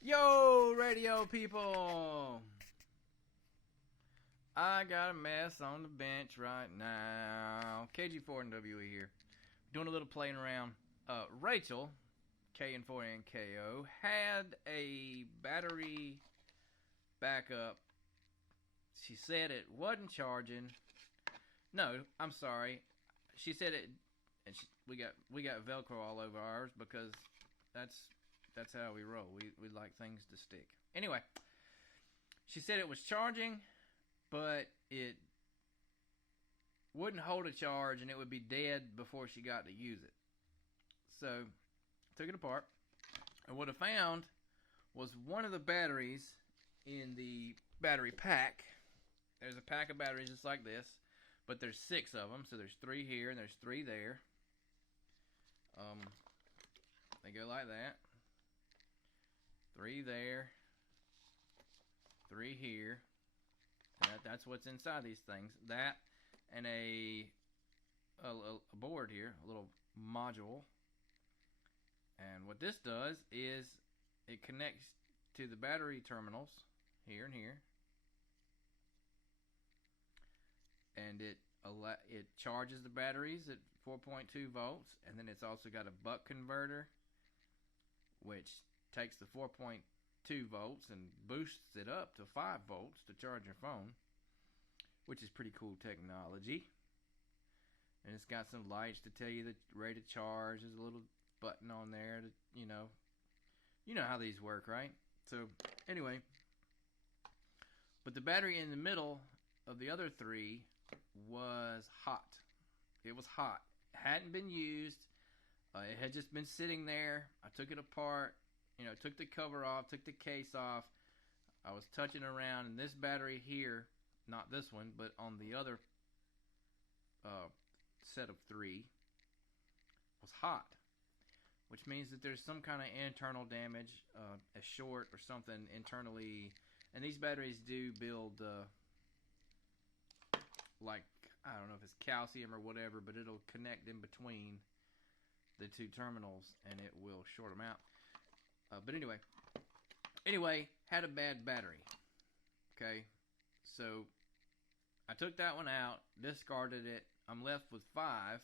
Yo, radio people! I got a mess on the bench right now. KG4 and WE here. Doing a little playing around. Rachel, K4NKO, had a battery backup. She said it wasn't charging. No, I'm sorry. She said it, and we got Velcro all over ours because that's how we roll. We like things to stick. Anyway, she said it was charging, but it wouldn't hold a charge and it would be dead before she got to use it. So, took it apart. And what I found was one of the batteries in the battery pack. There's a pack of batteries just like this, but there's 6 of them. So there's 3 here and there's 3 there. They go like that. 3 there. 3 here. That's what's inside these things. That and a board here, a little module. And what this does is it connects to the battery terminals here and here, and it charges the batteries at 4.2 volts, and then it's also got a buck converter, which takes the 4.2 volts and boosts it up to 5 volts to charge your phone, which is pretty cool technology. And it's got some lights to tell you the rate of charge. There's a little button on there to, you know how these work, right? So anyway, but the battery in the middle of the other 3 was hot. It was hot. It hadn't been used. It had just been sitting there. I took it apart, took the cover off, took the case off. I was touching around, and this battery here, not this one, but on the other set of 3, was hot, which means that there's some kind of internal damage, a short or something internally. And these batteries do build, I don't know if it's calcium or whatever, but it'll connect in between the 2 terminals and it will short them out. But anyway, had a bad battery. Okay, so I took that one out, discarded it. I'm left with 5.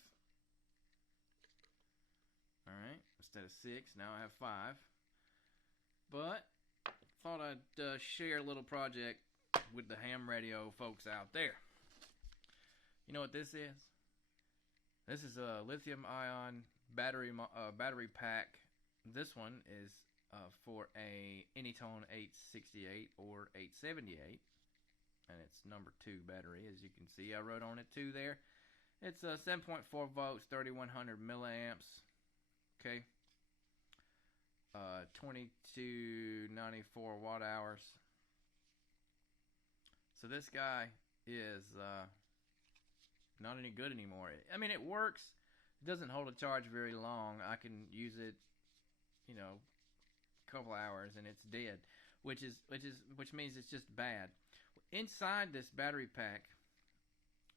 Alright, instead of 6, now I have 5. But thought I'd share a little project with the ham radio folks out there. You know what this is? This is a lithium ion battery pack. This one is for a Anytone 868 or 878, and it's number 2 battery, as you can see. I wrote on it 2 there. It's 7.4 volts, 3100 milliamps. Okay. 2294 watt hours. So this guy is not any good anymore. I mean, it works. It doesn't hold a charge very long. I can use it, a couple hours and it's dead, which means it's just bad. Inside this battery pack,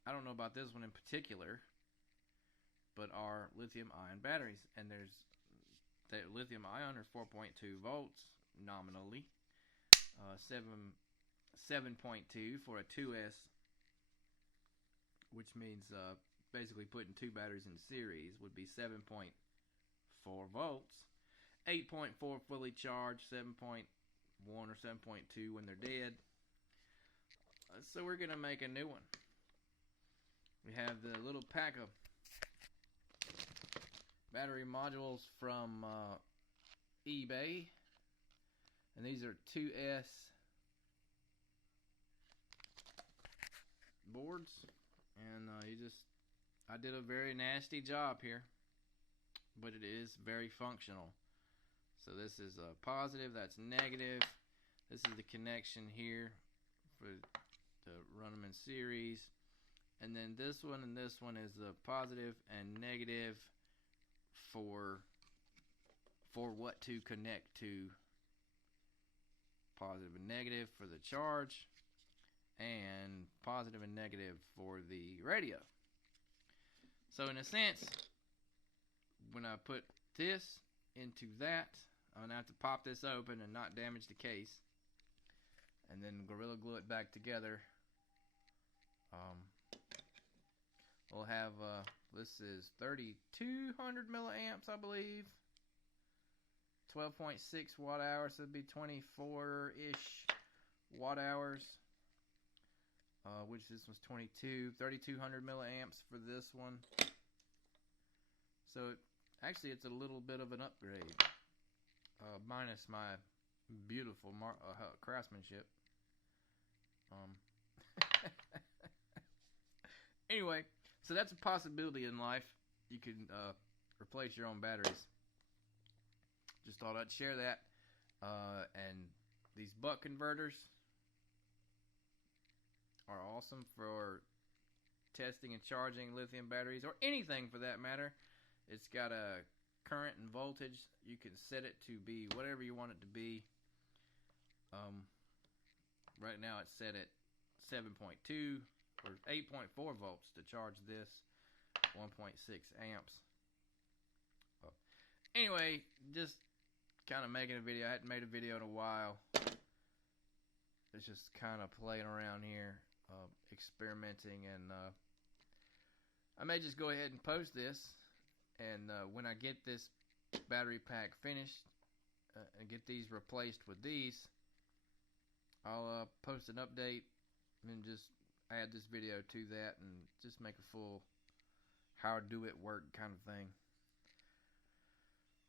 I don't know about this one in particular, but are lithium ion batteries, and there's the lithium ion are 4.2 volts nominally, 7.2 for a 2S, which means basically putting 2 batteries in series would be 7.4 volts, 8.4 fully charged, 7.1 or 7.2 when they're dead. So we're gonna make a new one. We have the little pack of battery modules from eBay, and these are 2S boards, and I did a very nasty job here, but it is very functional. So this is a positive, that's negative. This is the connection here to run them in series, and then this one and this one is the positive and negative for what to connect to. Positive and negative for the charge, and positive and negative for the radio. So in a sense, when I put this into that, I'm going to have to pop this open and not damage the case. And then Gorilla Glue it back together. We'll have, this is 3,200 milliamps, I believe. 12.6 watt hours, so it'd be 24-ish watt hours. Which this was 3,200 milliamps for this one. So actually it's a little bit of an upgrade, minus my beautiful craftsmanship. Anyway, so that's a possibility in life. You can replace your own batteries. Just thought I'd share that. And these buck converters are awesome for testing and charging lithium batteries, or anything for that matter. It's got a current and voltage. You can set it to be whatever you want it to be. Right now it's set at 7.2 or 8.4 volts to charge this, 1.6 amps. Anyway, just kind of making a video. I hadn't made a video in a while. It's just kind of playing around here, experimenting, and I may just go ahead and post this, and when I get this battery pack finished and get these replaced with these, I'll post an update and just add this video to that and just make a full how do it work kind of thing.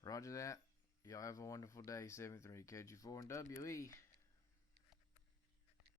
Roger that. Y'all have a wonderful day. 73 KG4 and WE.